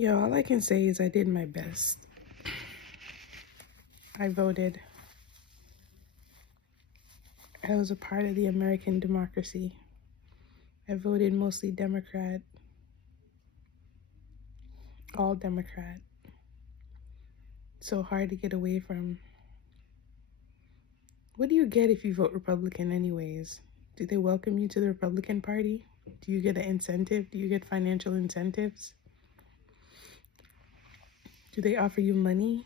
Yo, all I can say is I did my best. I voted. I was a part of the American democracy. I voted mostly Democrat, all Democrat. So hard to get away from. What do you get if you vote Republican anyways? Do they welcome you to the Republican Party? Do you get an incentive? Do you get financial incentives? Do they offer you money?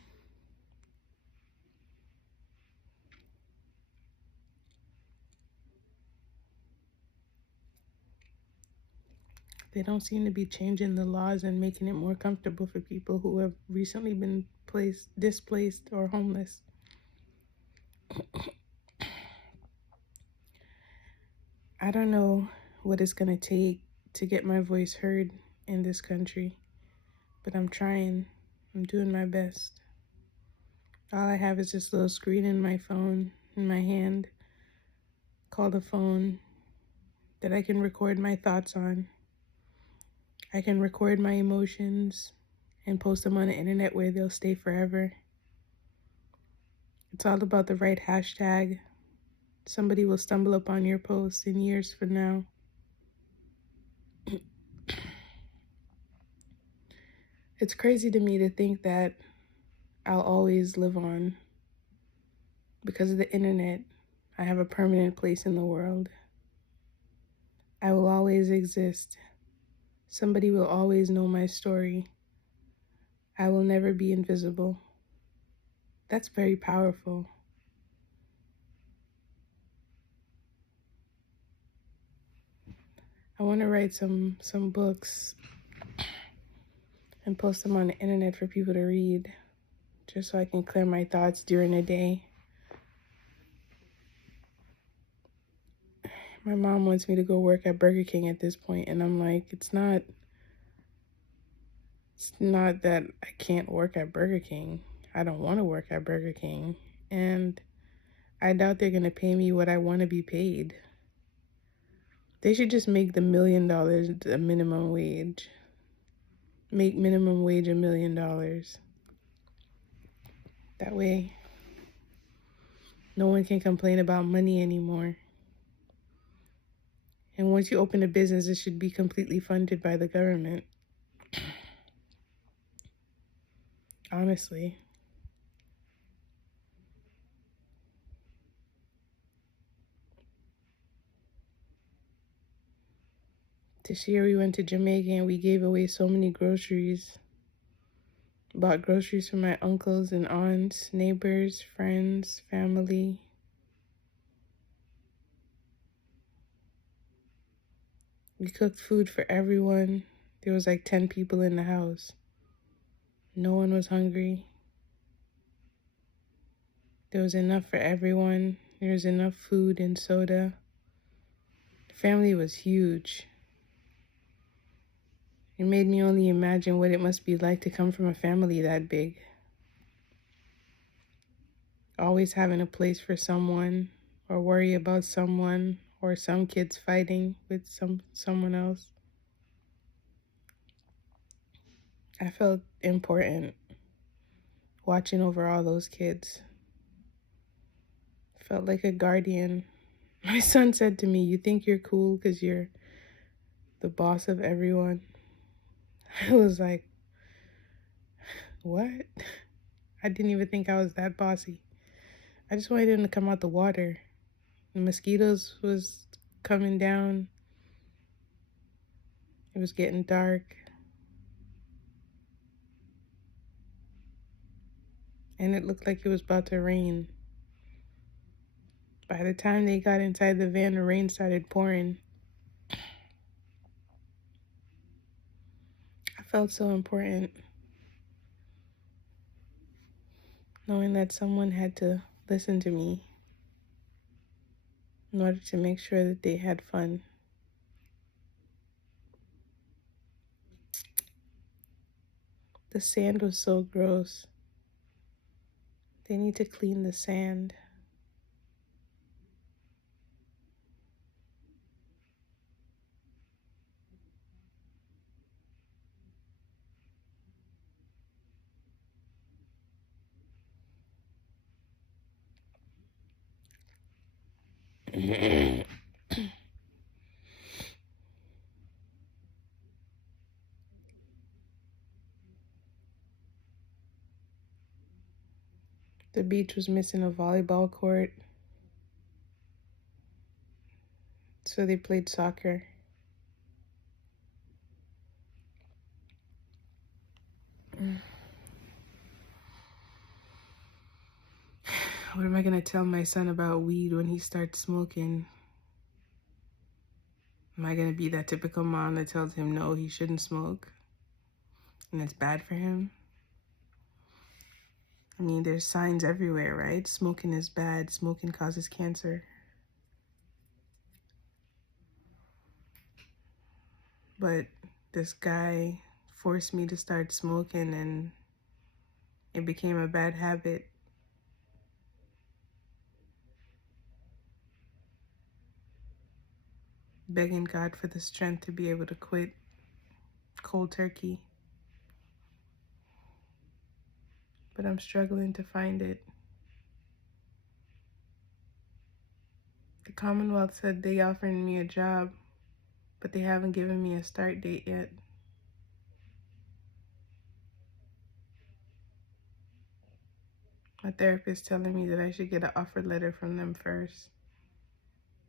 They don't seem to be changing the laws and making it more comfortable for people who have recently been displaced, or homeless. I don't know what it's going to take to get my voice heard in this country, but I'm trying. I'm doing my best. All I have is this little screen in my phone, in my hand, called a phone, that I can record my thoughts on. I can record my emotions and post them on the internet where they'll stay forever. It's all about the right hashtag. Somebody will stumble upon your post in years from now. It's crazy to me to think that I'll always live on. Because of the internet, I have a permanent place in the world. I will always exist. Somebody will always know my story. I will never be invisible. That's very powerful. I want to write some books and post them on the internet for people to read, just so I can clear my thoughts during the day. My mom wants me to go work at Burger King at this point, and I'm like, it's not that I can't work at Burger King. I don't want to work at Burger King, and I doubt they're going to pay me what I want to be paid. They should just make the $1 million a minimum wage. Make minimum wage $1 million. That way, no one can complain about money anymore. And once you open a business, it should be completely funded by the government. Honestly. This year we went to Jamaica and we gave away so many groceries. Bought groceries for my uncles and aunts, neighbors, friends, family. We cooked food for everyone. There was like 10 people in the house. No one was hungry. There was enough for everyone. There was enough food and soda. The family was huge. It made me only imagine what it must be like to come from a family that big. Always having a place for someone, or worry about someone, or some kids fighting with someone else. I felt important watching over all those kids. Felt like a guardian. My son said to me, "You think you're cool because you're the boss of everyone?" I was like, what? I didn't even think I was that bossy. I just wanted him to come out the water. The mosquitoes was coming down. It was getting dark. And it looked like it was about to rain. By the time they got inside the van, the rain started pouring. I felt so important, knowing that someone had to listen to me in order to make sure that they had fun. The sand was so gross. They need to clean the sand. The beach was missing a volleyball court, so they played soccer. What am I gonna tell my son about weed when he starts smoking? Am I gonna be that typical mom that tells him no, he shouldn't smoke and it's bad for him? I mean, there's signs everywhere, right? Smoking is bad. Smoking causes cancer. But this guy forced me to start smoking and it became a bad habit. Begging God for the strength to be able to quit cold turkey. But I'm struggling to find it. The Commonwealth said they offered me a job, but they haven't given me a start date yet. My therapist telling me that I should get an offer letter from them first.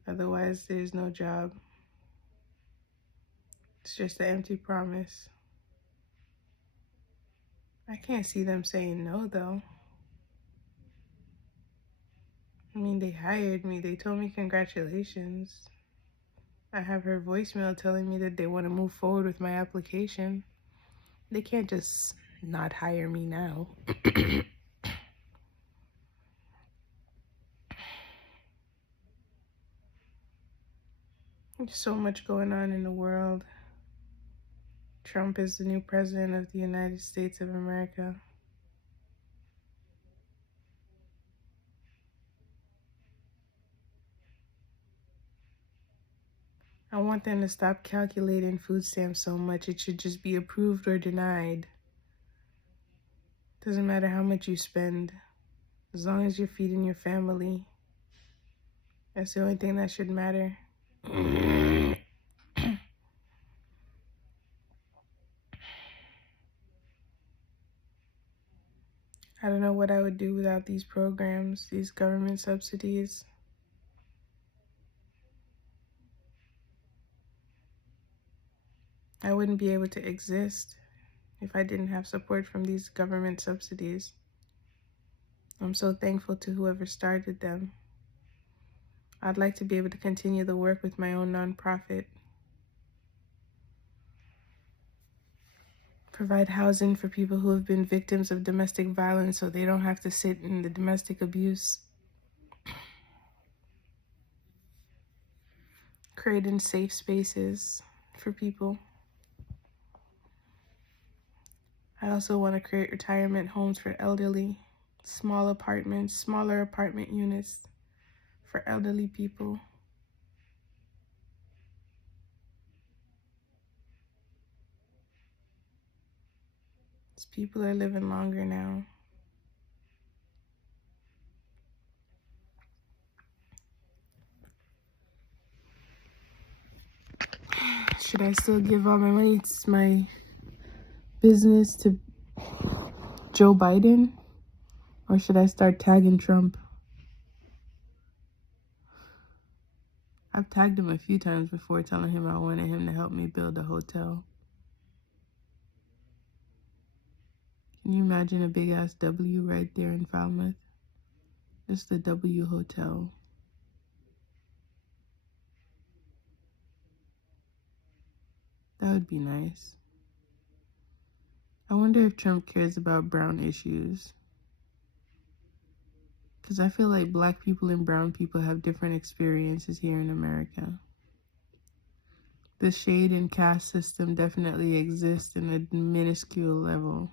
Otherwise, there's no job. It's just an empty promise. I can't see them saying no, though. I mean, they hired me. They told me congratulations. I have her voicemail telling me that they want to move forward with my application. They can't just not hire me now. There's so much going on in the world. Trump is the new president of the United States of America. I want them to stop calculating food stamps so much. It should just be approved or denied. Doesn't matter how much you spend, as long as you're feeding your family. That's the only thing that should matter. I don't know what I would do without these programs, these government subsidies. I wouldn't be able to exist if I didn't have support from these government subsidies. I'm so thankful to whoever started them. I'd like to be able to continue the work with my own nonprofit. Provide housing for people who have been victims of domestic violence so they don't have to sit in the domestic abuse. Creating safe spaces for people. I also want to create retirement homes for elderly, smaller apartment units for elderly people. These people are living longer now. Should I still give all my money to my business to Joe Biden? Or should I start tagging Trump? I've tagged him a few times before, telling him I wanted him to help me build a hotel. Can you imagine a big ass W right there in Falmouth? Just the W Hotel. That would be nice. I wonder if Trump cares about brown issues. Because I feel like black people and brown people have different experiences here in America. The shade and caste system definitely exists in a minuscule level.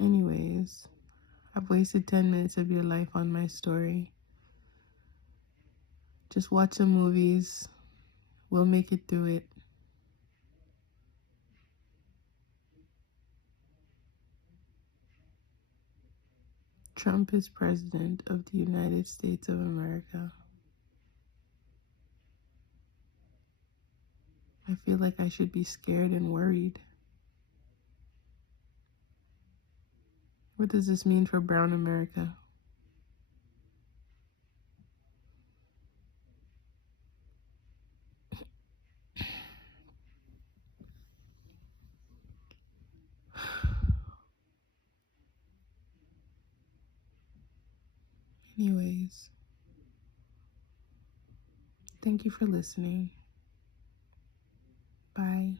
Anyways, I've wasted 10 minutes of your life on my story. Just watch some movies. We'll make it through it. Trump is president of the United States of America. I feel like I should be scared and worried. What does this mean for brown America? Anyways, thank you for listening. Bye.